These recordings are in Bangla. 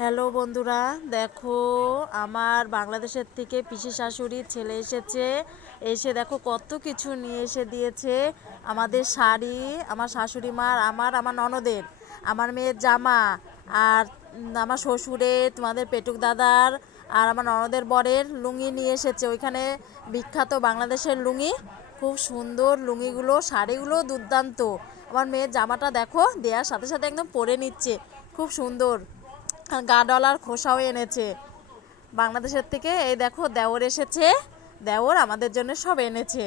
হ্যালো বন্ধুরা, দেখো আমার বাংলাদেশের থেকে পিসি শাশুড়ির ছেলে এসেছে। এসে দেখো কত কিছু নিয়ে এসে দিয়েছে। আমাদের শাড়ি, আমার শাশুড়ি মার আমার আমার ননদের, আমার মেয়ের জামা, আর আমার শ্বশুরের, তোমাদের পেটুক দাদার, আর আমার ননদের বরের লুঙ্গি নিয়ে এসেছে। ওইখানে বিখ্যাত বাংলাদেশের লুঙ্গি, খুব সুন্দর লুঙ্গিগুলো, শাড়িগুলো দুর্দান্ত। আমার মেয়ের জামাটা দেখো, দেওয়ার সাথে সাথে একদম পরে নিচ্ছে, খুব সুন্দর। আর গা ডলার খোসাও এনেছে। বাংলাদেশের থেকে, এই দেখো, দেওর এসেছে। দেওর আমাদের জন্য সব এনেছে।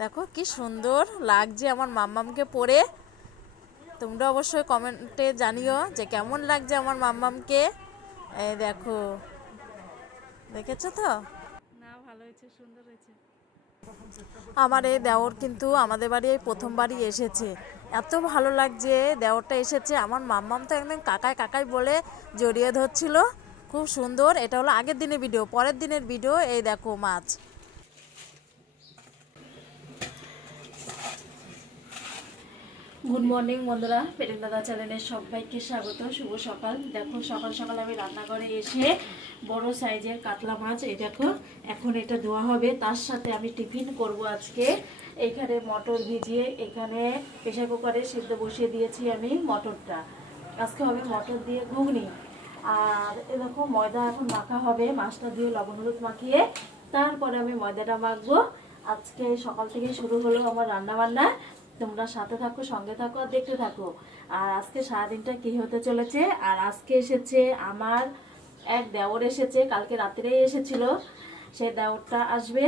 দেখো, কি সুন্দর লাগছে আমার মাম্মামকে পরে। তোমরা অবশ্যই কমেন্টে জানিও যে কেমন লাগছে আমার মাম্মামকে। এই দেখো, দেখেছ তো? না, ভালো হয়েছে, সুন্দর হয়েছে। আমার এই দেওর কিন্তু আমাদের বাড়ি এই প্রথমবারই এসেছে। এত ভালো লাগছে, দেওরটা এসেছে। আমার মাম্মাম তো একদম কাকায় কাকায় বলে জড়িয়ে ধরছিল। খুব সুন্দর, এটা হলো আগের দিনের ভিডিও পরের দিনের ভিডিও এই দেখো মাছ। গুড মর্নিং বন্ধুরা। পেরেন দাদা চ্যানেলের সবাইকে স্বাগত। শুভ সকাল। দেখো, সকাল সকাল আমি রান্নাঘরে এসে বড় সাইজের কাতলা মাছ, এই দেখো, এখন এটা ধোয়া হবে। তার সাথে আমি টিফিন করব আজকে। এখানে মটর ভিজিয়ে, এখানে প্রেশার কুকারে সিদ্ধ বসিয়ে দিয়েছি আমি মটরটা। আজকে হবে মটর দিয়ে ঘুগনি। আর এ দেখো, ময়দা এখন মাখা হবে। মাছটা দিয়ে লবণ হলুদ মাখিয়ে তারপরে আমি ময়দাটা মাখবো। আজকে সকাল থেকে শুরু হলো আমার রান্না বান্না তোমরা সাথে থাকো, সঙ্গে থাকো আর দেখতে থাকো। আর আজকে সারাদিনটা কি হতে চলেছে? আর আজকে এসেছে আমার এক দেওর এসেছে, কালকে রাত্রেই এসেছিল। সে দেওরটা আসবে।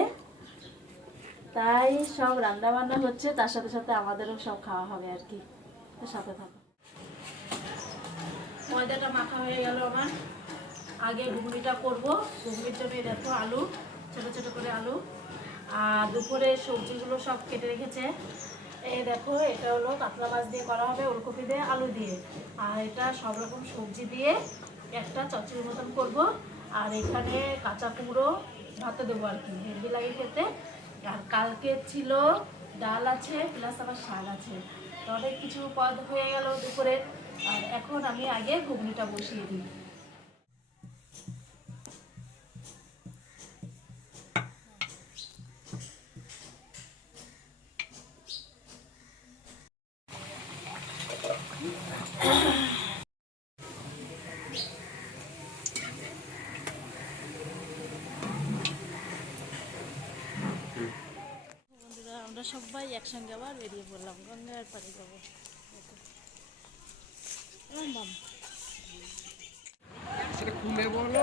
তাই সব রান্না বান্না হচ্ছে, তার সাথে সাথে আমাদেরও সব খাওয়া হবে আর কি। সাথে থাকো। ময়দাটা মাখা হয়ে গেল আমার। আগে ঘুগনিটা করব। ঘুগনির জন্য দেখো আলু, ছোট ছোট করে আলু। আর দুপুরে সবজিগুলো সব কেটে রেখেছে। এই দেখো, এটা হলো কাতলা মাছ দিয়ে করা হবে, ওলকপি দিয়ে আলু দিয়ে। আর এটা সব রকম সবজি দিয়ে একটা চচ্চড়ির মতন করব। আর এখানে কাঁচা কুমড়ো ভাতে দেবো আর কি, হেভি লাগে খেতে। আর কালকে ছিল ডাল আছে, প্লাস আবার শাক আছে। তো অনেক কিছু পদ হয়ে গেল দুপুরে। আর এখন আমি আগে ঘুগনিটা বসিয়ে দিই। সবাই একসঙ্গে আবার বেরিয়ে পড়লাম গঙ্গার পাড়ে যাব। খুলে বলো।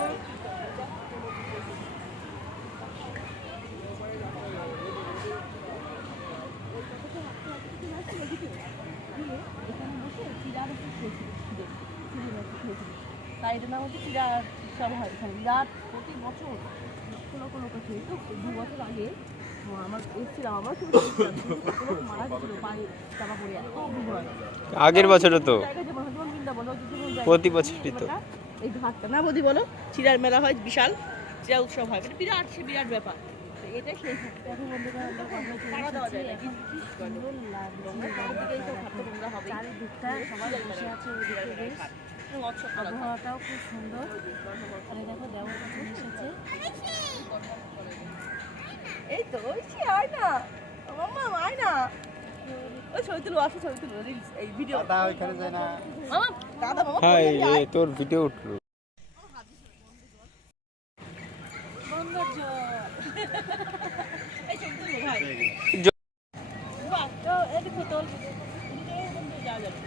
তাই জন্য হচ্ছে বিরাট সব হয় এখানে বিরাট প্রতি বছর লক্ষ লক্ষ লোক আছে তো দু বছর আগে আগের বছরও তো। প্রতি বছরই তো। এই ঘাটটা না বৌদি বলো চিরার মেলা হয় বিশাল চিরা উৎসব হয় মানে বিরাট সে বিরাট ব্যাপার তো এটাই সেই চারিদিকটা সবাই বসে আছে আবহাওয়াটাও খুব সুন্দর। দেখো এসেছে। এই তো ওই সে আয় না। মাম্মা আয়। না তোর ভিডিও তুলো আসো ছবি তুলো রিলস এই ভিডিও দাদা ওইখানে যায় না মামা দাদা মামা হ্যাঁ কই যাবি? এই তোর ভিডিও উঠল সৌন্দর্য এই ছবি তুলো ভাই জ- বাহ, তো এদিক বোতল এদিকে এই বন্ধু যাওয়া যাবে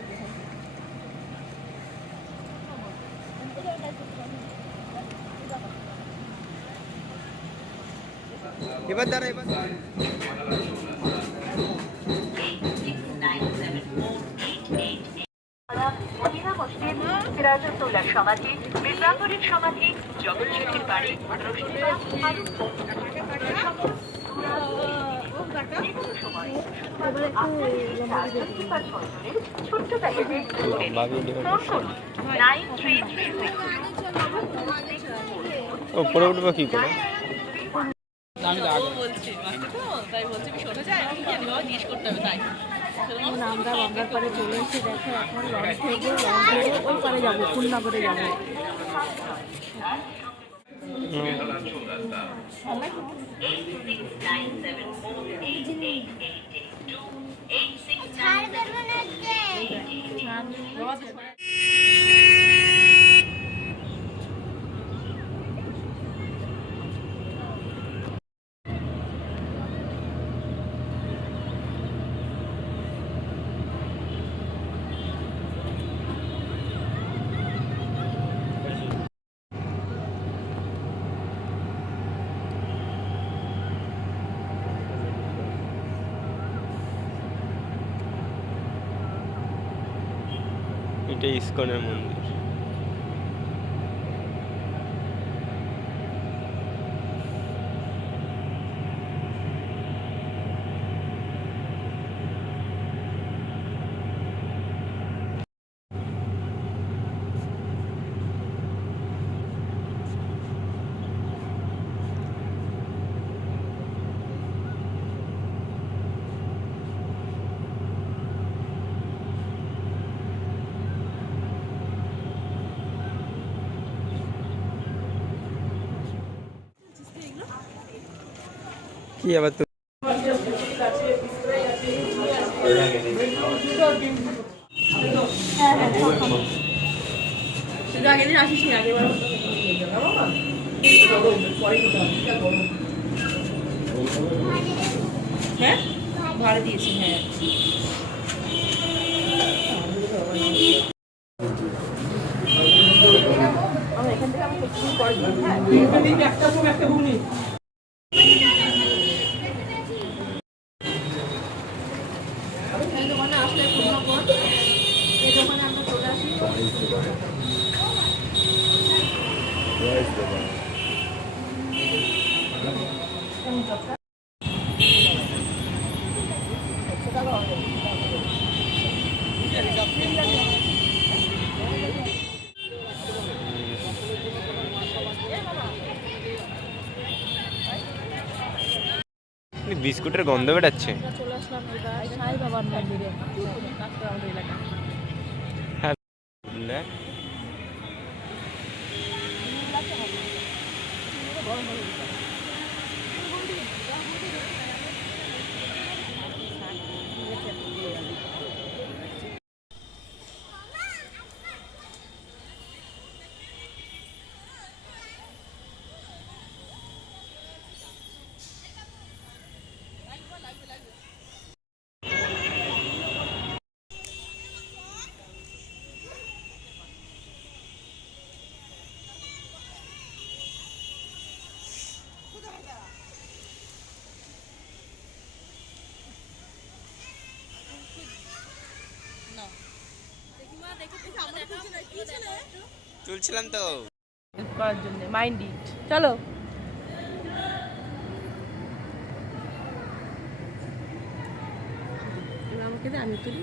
এবার দাঁড়া, এবার। মহিলা মুসলিম সিরাজউদ্দৌলা সমাধি বিপ্রাঙ্গরীর সমাধি বাড়ি ছোট্ট প্যাকেটে নাইন থ্রি থ্রি ও, পরে উঠবো কি করে? বলছি তো তাই বলছি শোনা যায় আমি বাবা জিজ্ঞেস করতে হবে তাই। এখন আমরা গঙ্গার পাড়ে চলে এসে দেখো এখন লঞ্চ থেকে লঞ্চ ওই পারে যাব খুলনাগরে যাব। এটা ইস্কনের মন্দির কি আবার তো হ্যাঁ। ভাড়া দিয়েছি হ্যাঁ আমরা এখান থেকে আমি কিছু করে দিই হ্যাঁ এই দোকানে আসলে খুলনাগর এই দোকানে আমরা চলে আসি বিস্কুটের গন্ধ বেড়াচ্ছে চলে আসলাম সাই বাবার মন্দিরে unbelievable. তুলছিলাম তো। করার জন্য মাইন্ড ইট চলো। আমাকে দে আমি তুলি।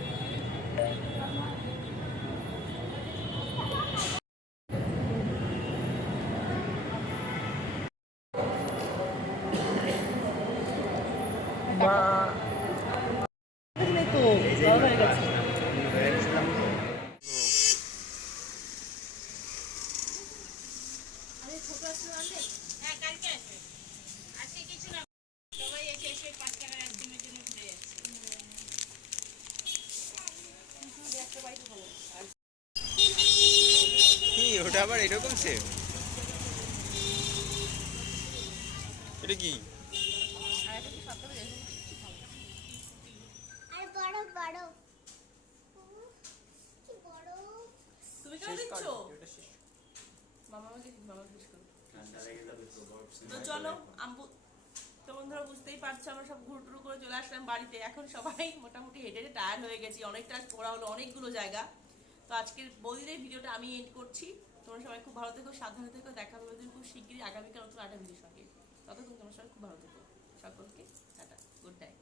মা। তো হয়ে গেছে কি ওটা আবার এরকম সেম এটা কি? আর বড় বড় কি বড় তুমি কেন দিচ্ছ মামা আমাকে মামা তো চলো, আম্বু, তো বন্ধুরা বুঝতেই পারছ, আমরা সব ঘুর টুরু করে চলে আসলাম বাড়িতে। এখন সবাই মোটামুটি হেঁটে হেঁটে টায়ার্ড হয়ে গেছি, অনেকটা ঘোরা হলো অনেকগুলো জায়গা। তো আজকের বৌদিদের ভিডিওটা আমি এন্ড করছি। তোমরা সবাই খুব ভালো থেকো, সাবধানে থেকো, দেখা হবে খুব শিগগিরই আগামীকাল নতুন আটা ভিডিওর সঙ্গে। ততক্ষণ তোমরা সবাই খুব ভালো থেকো। সকলকে টাটা গুড নাইট